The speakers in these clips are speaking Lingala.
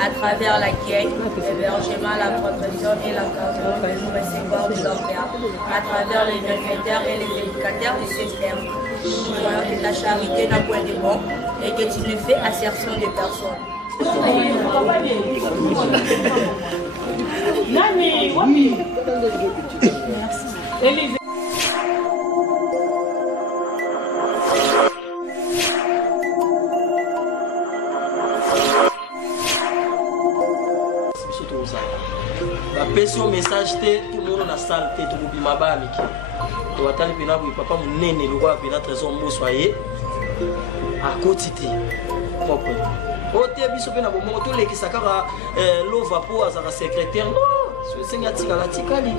à travers laquelle l'hébergement, la protection et l'encadrement vont recevoir de l'Orpea à travers les bienfaiteurs et les éducateurs du système. Nous voyons que ta charité n'a point de bon et que tu ne fais assertion de personne. Son message tout le monde dans la salle tout le monde m'a amiki to watali pena bu papa munene le roi pena trésor mo soyé à quotité propre ote biso pena bo mo to lekisa kaka lova po azaka secrétaire non so senga tika la tikali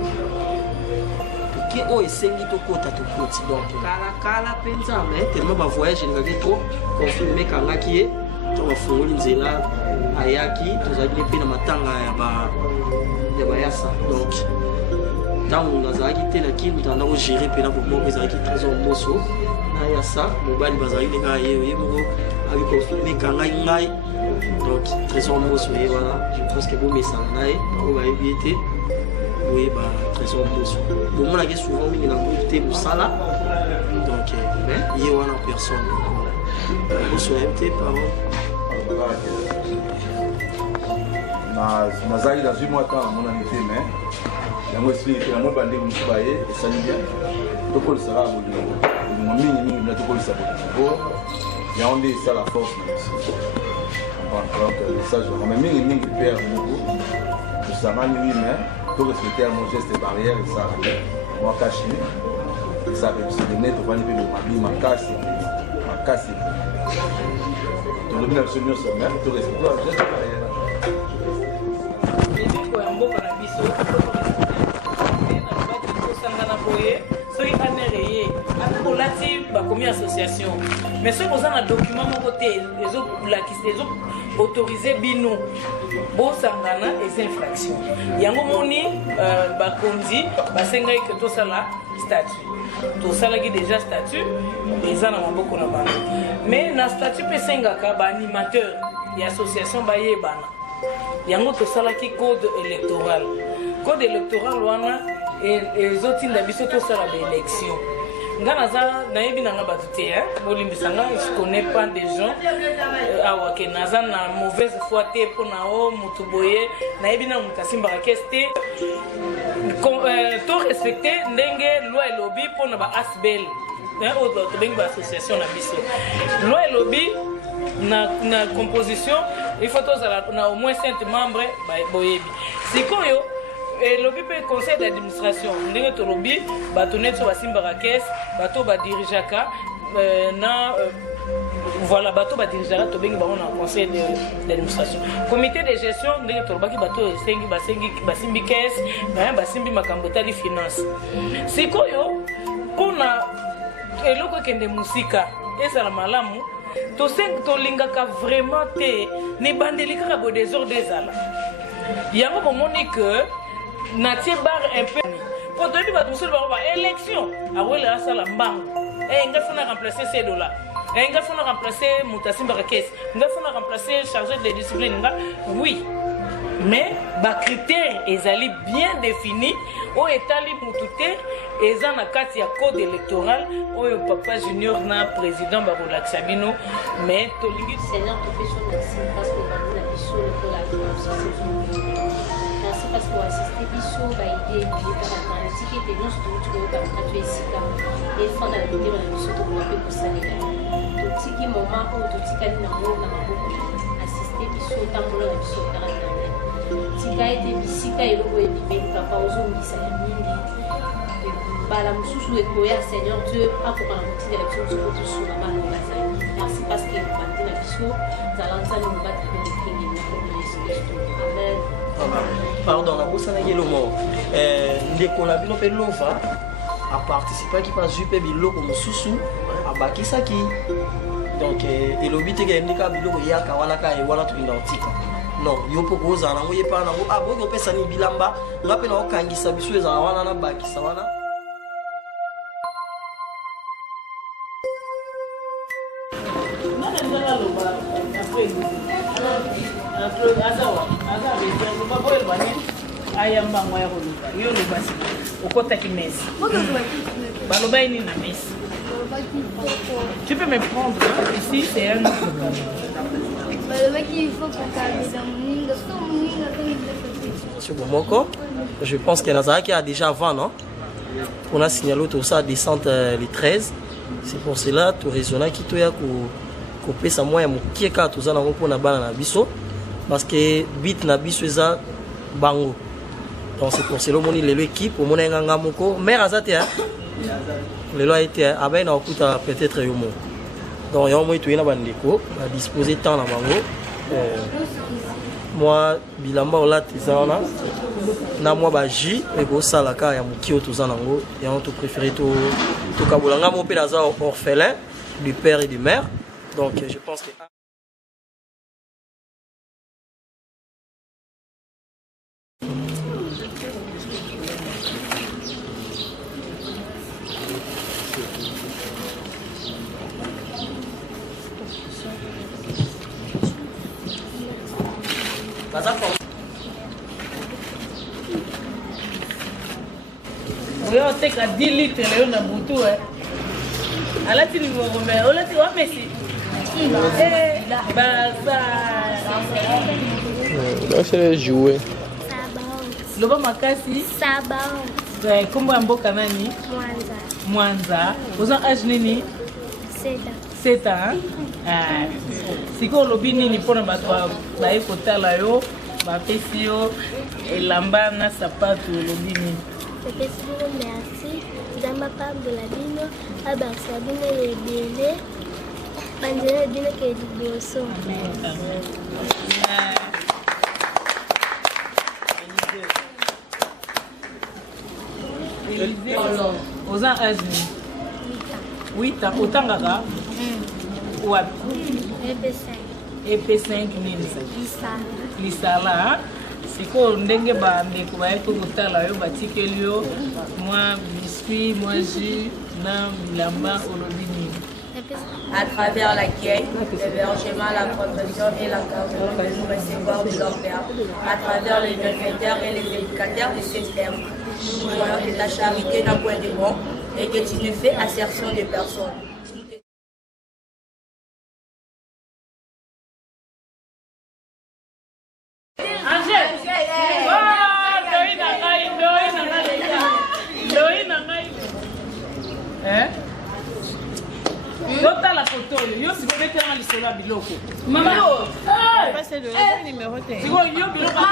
ki o esengi to kota to koti donc kala penza mais tellement ba voyage ngaki to confirmer kanga ki to bafungoli nzela ayaki to zali pena matanga ya ba bayasa donc dans nazaki te na kini tanda ko gérer pena pour moi ezaki trésor moso na yasa mobali bazali nga ye moko abi confirmer kanga ngai donc trésor moso et voilà je pense que bon message nae ko ba éviter oui ba trésor moso bon moi la souvent mingi na côté musala donc mais ye wana personne moso MT pardon nazali dans 8 mois temps à mon année mais yango expliqué yango bande musu baye esali bien tokolisaka bolingo mingi na tokolisa bolingo yango nde esa la force na biso donc message mais mingi père moko tosangani oui mais torespecte mon geste barrière esala moi caché esala biso dene tovandi mpe lomabi makasi tolobi na biso nyonso mais torespecte mon geste barrière comme association mais ce qu'on a un document mon côté les autorisé bino bon sangana et infraction yango moni bakonzi basenga que tout ça là statut tout ça là qui déjà statut les ana maboko na bana mais na statut pesenga ka ba animateur et association ba yebana yango tout ça là qui code électoral wana et les autres ndabiso tout ça là d'élection Nganaza naebi nanga batute bolimbisanga je connais pas des gens awake naza na mauvaise foi te pona o mutuboye naebi na mutasimba keste to respecter ndenge loi lobby pona ba asbel autre bengi ba association na biso loi lobby na composition il faut tous na au moins 5 membres ba boyebi sikoyo et lobby peut conseil d'administration ndenge to lobby bato neto basimbaka caisse bato ba dirigeaka na voilà bato ba dirigeaka to bengi bango na conseil d'administration comité de gestion ndenge to lobaki bato esengi basimbi caisse basimbi makambo tali finance sikoyo pona eloko kende musika ezala malamu tolingaka vraiment te ne bandeli kaka bo désordre ezala yango bomoni que natie bar un peu pour donner votre monsieur élection à ouais là ça la banque et il faut remplacer ces dollars et il faut remplacer Moutasimba caisse il faut remplacer chargé de discipline oui mais ba critères ezali bien définis au étali mututé eza na kati ya code électoral oyo papa junior na président ba relaxa bino mais to lingi seigneur to fait son merci parce que la biso pour la merci parce que assister biso ba idée par la politique et nous tout tu dois pas tu esika et fond la vidéo na biso to ko pe ko salela to tiki moment o to tikali na mo na maboko assister biso tambola na biso par la tika ete bisika eloko ebimeli papa ozongisa ya mingi bala mosusu ekoya seigneur dieu akoka na kotindela biso mosuku tosuna bana bazali merci parce que bandi na biso zala nzambe mobataka mokenge na kombo ya yesu kristo amen pardon nabosanaki elomo ndeko na bino mpe lova aparticipaki mpe azwi mpe biloko mosusu abakisaki donc elobi te ke ndika biloko eyaka wana ka ewana tokinda otika non yo po kozala nango ye pa nango boki opesani bilamba nga mpe naokangisa biso ezala wana na bakisa wana ok azawa baboyel bane ayamba ngwa ya koluka yo lo basi okotaki mesi baloba ini na mesi tu peux me prendre ici c'est un Monsieur Bomoko, je pense que Nazaraki a déjà avant, non? On a signalé tout ça descente les 13. C'est pour cela tout raisonnable qui toya ko pesa moya mukieka tout ça na ko na bana na biso parce que bit na biso eza bango. Donc c'est pour cela moni lelo équipe au mona nganga moko mère azate hein. Lelo a été abai na okuta peut-être yo mo. Donc yo mo itu ina bandeko a disposer temps na bango. Moi bilamba ola tizana na moi ba ji e go sala ka ya mukio tout ça nango et on te préféré to kabulanga mon père za orphelin du père et du mère. Donc je pense que Oyo teka 10 litres leo na butu alati ni ngombe olati wa mesi c'est jouer loba makasi Sabao. Kombo ya mboka nani? Mwanza. Oza âge nini? 7 ans. Siko lobi nini mpona bato baye kotala yo bapesi yo elamba na sapato lobi nini? Merci. Zamba pambola bino abakisa bino ebele banzela bino ke liboso. Oza âge nini? 8 ans. Otangaka? Wapi? EP5 nini? Lisala. Siko ndenge bandeko bayeko kotala yo batikeli yo mwa biscuit mwa jus na bilamba olobi nini? À travers laquelle l'hébergement, la protection et l'encadrement que nous recevons de leur Père, à travers les bienfaiteurs et les éducateurs de cette terre. Nous voyons que ta charité n'a point de bon et que tu ne fais assertion de personne. Nota la photo, yo si vous mettez dans l'isolo à biloko. Maman, passez le numéro. Si vous yo biloko,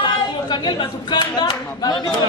kangel batukanga, ba numéro.